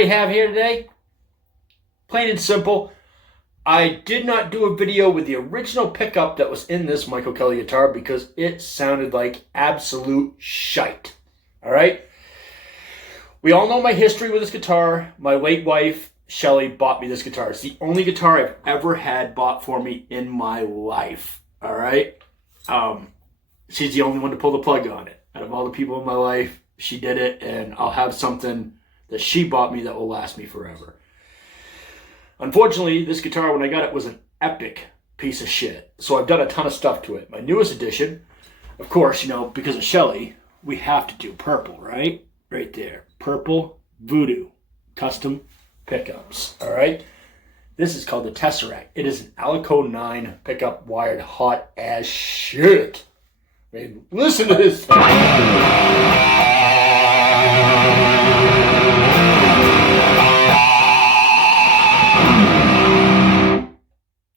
I have here today? Plain and simple. I did not do a video with the original pickup that was in this Michael Kelly guitar because it sounded like absolute shite. All right? We all know my history with this guitar. My late wife, Shelly, bought me this guitar. It's the only guitar I've ever had bought for me in my life. All right? She's the only one to pull the plug on it. Out of all the people in my life, she did it, and I'll have something that she bought me that will last me forever. Unfortunately, this guitar, when I got it, was an epic piece of shit. So I've done a ton of stuff to it. My newest edition, of course, because of Shelly, we have to do purple, right? Right there. Purple Voodoo custom pickups, all right? This is called the Tesseract. It is an Alico 9 pickup wired hot as shit. I mean, listen to this thing.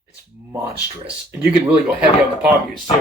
It's monstrous. And you can really go heavy on the palm use too.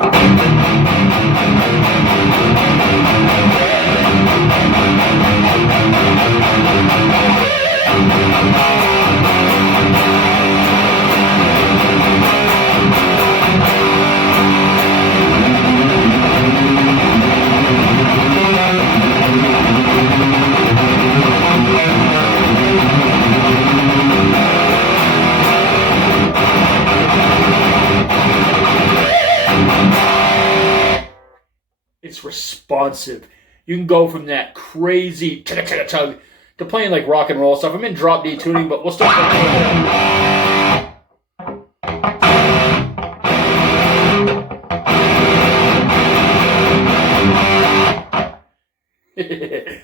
It's responsive. You can go from that crazy chugga to playing like rock and roll stuff. I'm in drop D tuning, but we'll still play.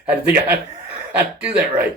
I didn't think I had to do that right.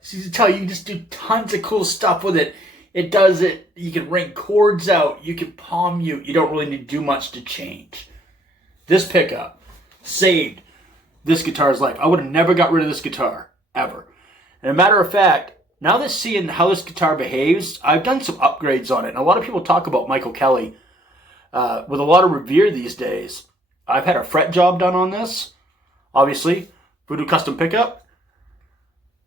So to tell you, can just do tons of cool stuff with it. It does it. You can ring chords out. You can palm mute. You don't really need to do much to change. This pickup saved this guitar's life. I would have never got rid of this guitar, ever. And a matter of fact, now that seeing how this guitar behaves, I've done some upgrades on it. And a lot of people talk about Michael Kelly with a lot of revere these days. I've had a fret job done on this. Obviously, Voodoo custom pickup.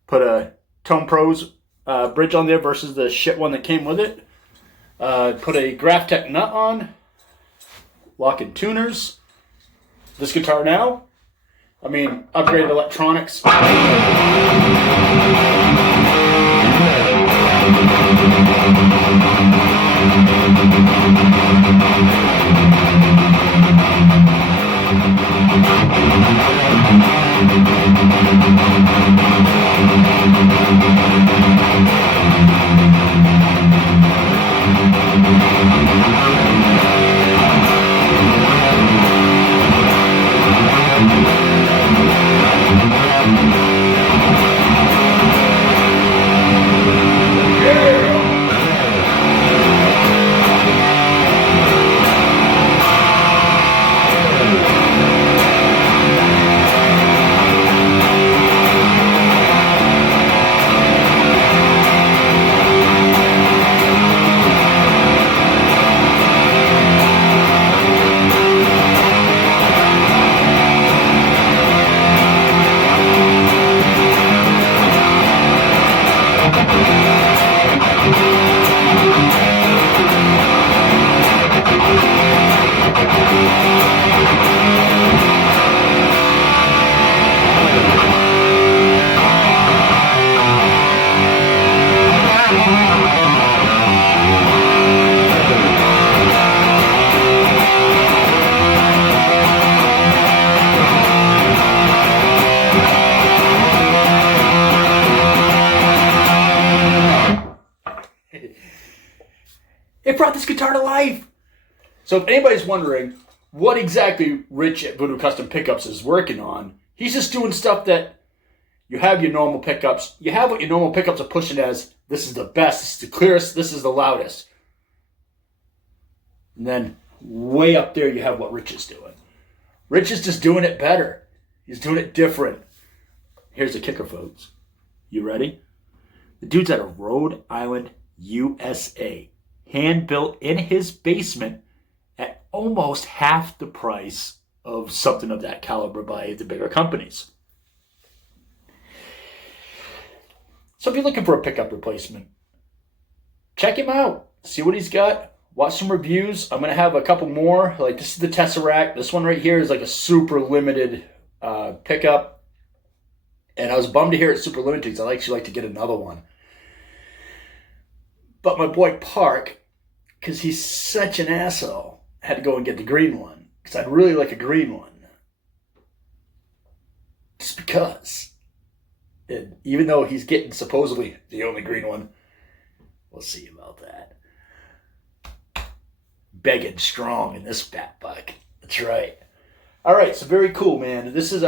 Put a Tone Pros bridge on there versus the shit one that came with it. Put a Graphtec nut on. Lock-in tuners. This guitar now, I mean, upgraded electronics. It brought this guitar to life. So if anybody's wondering what exactly Rich at Voodoo Custom Pickups is working on, he's just doing stuff that you have your normal pickups. You have what your normal pickups are pushing as, this is the best, this is the clearest, this is the loudest. And then way up there you have what Rich is doing. Rich is just doing it better. He's doing it different. Here's the kicker, folks. You ready? The dude's out of Rhode Island, USA. Hand built in his basement at almost half the price of something of that caliber by the bigger companies. So if you're looking for a pickup replacement, check him out. See what he's got. Watch some reviews. I'm going to have a couple more. Like this is the Tesseract. This one right here is like a super limited pickup. And I was bummed to hear it's super limited because I actually like to get another one. But my boy Park, because he's such an asshole, had to go and get the green one. Because I'd really like a green one. Just because. And even though he's getting supposedly the only green one, we'll see about that. Begging strong in this fat buck. That's right. All right, so very cool, man. This has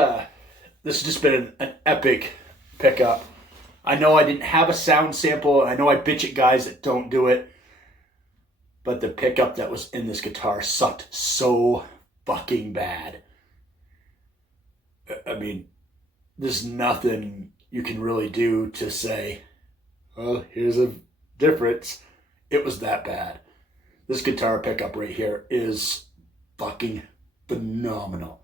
just been an epic pickup. I know I didn't have a sound sample. I know I bitch at guys that don't do it. But the pickup that was in this guitar sucked so fucking bad. I mean, there's nothing you can really do to say, well, here's a difference. It was that bad. This guitar pickup right here is fucking phenomenal.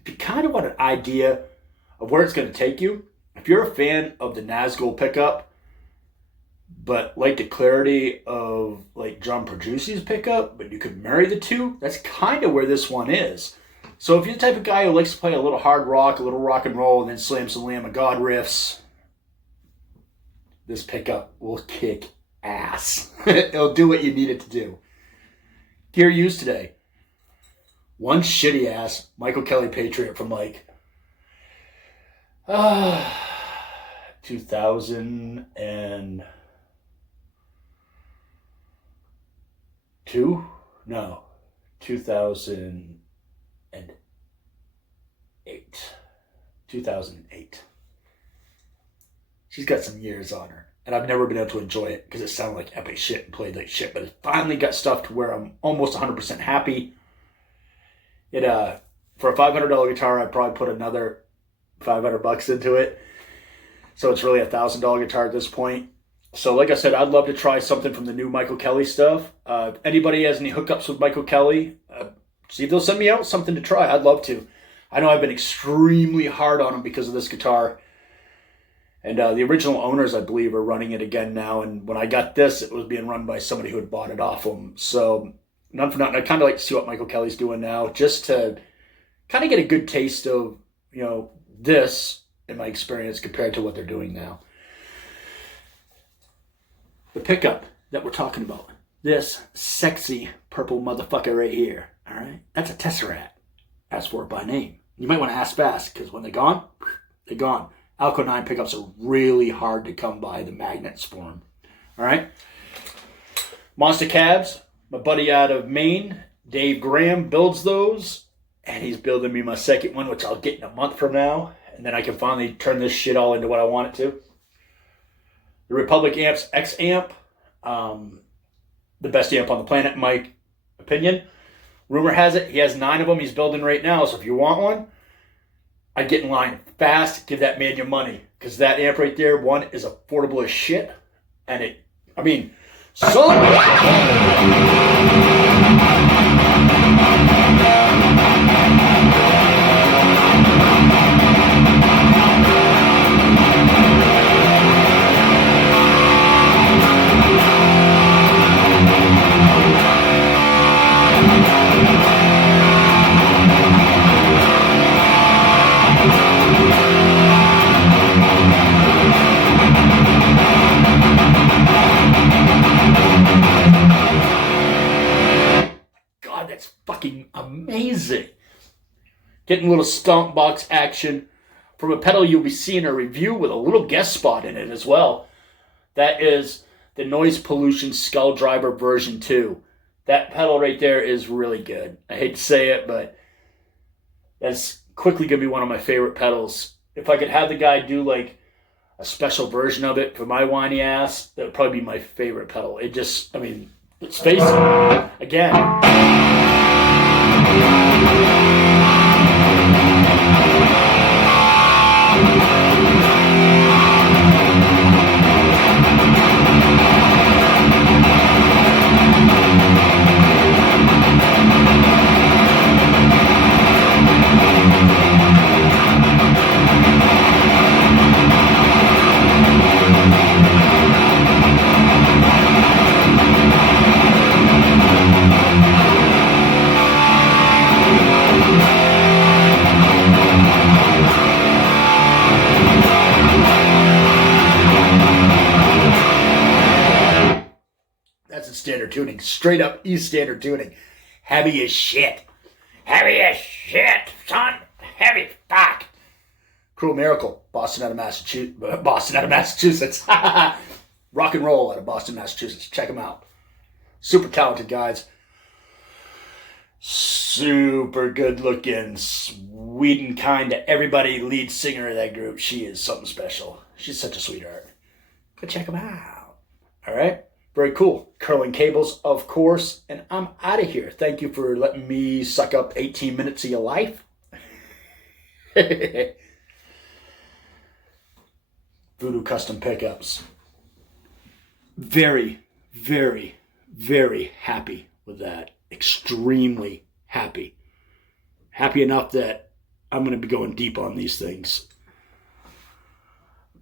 If you kind of want an idea of where it's going to take you, if you're a fan of the Nazgul pickup, but like the clarity of like John Petrucci's pickup, but you could marry the two, that's kind of where this one is. So if you're the type of guy who likes to play a little hard rock, a little rock and roll, and then slam some Lamb of God riffs, this pickup will kick ass. It'll do what you need it to do. Gear used today. One shitty ass Michael Kelly Patriot from like 2002? No, 2008. 2008. She's got some years on her. And I've never been able to enjoy it because it sounded like epic shit and played like shit. But it finally got stuff to where I'm almost 100% happy. It for a $500 guitar, I'd probably put another $500 into it. So it's really a $1,000 guitar at this point. So like I said, I'd love to try something from the new Michael Kelly stuff. If anybody has any hookups with Michael Kelly, see if they'll send me out something to try. I'd love to. I know I've been extremely hard on him because of this guitar. And the original owners, I believe, are running it again now. And when I got this, it was being run by somebody who had bought it off them. So, none for nothing. I kind of like to see what Michael Kelly's doing now, just to kind of get a good taste of, this in my experience compared to what they're doing now. The pickup that we're talking about, this sexy purple motherfucker right here, all right? That's a Tesseract. Ask for it by name. You might want to ask fast, because when they're gone, they're gone. Alco 9 pickups are really hard to come by, the magnets for them. All right? Monster cabs. My buddy out of Maine, Dave Graham, builds those. And he's building me my second one, which I'll get in a month from now. And then I can finally turn this shit all into what I want it to. The Republic Amps X Amp. The best amp on the planet, in my opinion. Rumor has it he has 9 of them he's building right now. So if you want one, I'd get in line fast, give that man your money. Because that amp right there, one, is affordable as shit. And that's fucking amazing. Getting a little stomp box action from a pedal you'll be seeing a review with a little guest spot in it as well. That is the Noise Pollution Skull Driver version 2. That pedal right there is really good. I hate to say it, but that's quickly going to be one of my favorite pedals. If I could have the guy do like a special version of it for my whiny ass, that would probably be my favorite pedal. It just, let's face it, again. Standard tuning, straight up E standard tuning. Heavy as shit. Heavy as shit, son. Heavy fuck. Cruel Miracle, Boston out of Massachusetts. Rock and roll out of Boston, Massachusetts. Check them out. Super talented guys. Super good looking, sweet and kind to everybody. Lead singer of that group. She is something special. She's such a sweetheart. Go check them out. All right. Very cool. Curling cables, of course. And I'm out of here. Thank you for letting me suck up 18 minutes of your life. Voodoo custom pickups. Very, very, very happy with that. Extremely happy. Happy enough that I'm going to be going deep on these things.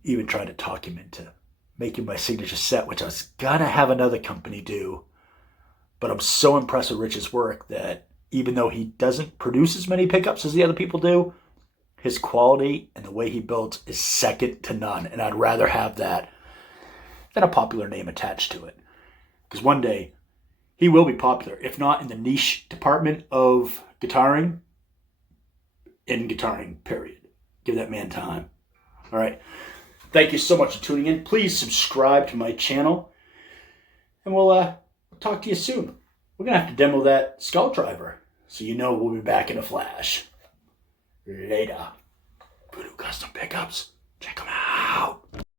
Even trying to talk him into making my signature set, which I was gonna have another company do, but I'm so impressed with Rich's work that even though he doesn't produce as many pickups as the other people do, his quality and the way he builds is second to none. And I'd rather have that than a popular name attached to it. Because one day, he will be popular, if not in the niche department of guitaring, in guitaring, period. Give that man time. All right. Thank you so much for tuning in. Please subscribe to my channel. And we'll talk to you soon. We're going to have to demo that Skull Driver, so you know we'll be back in a flash. Later. Voodoo Custom Pickups. Check them out.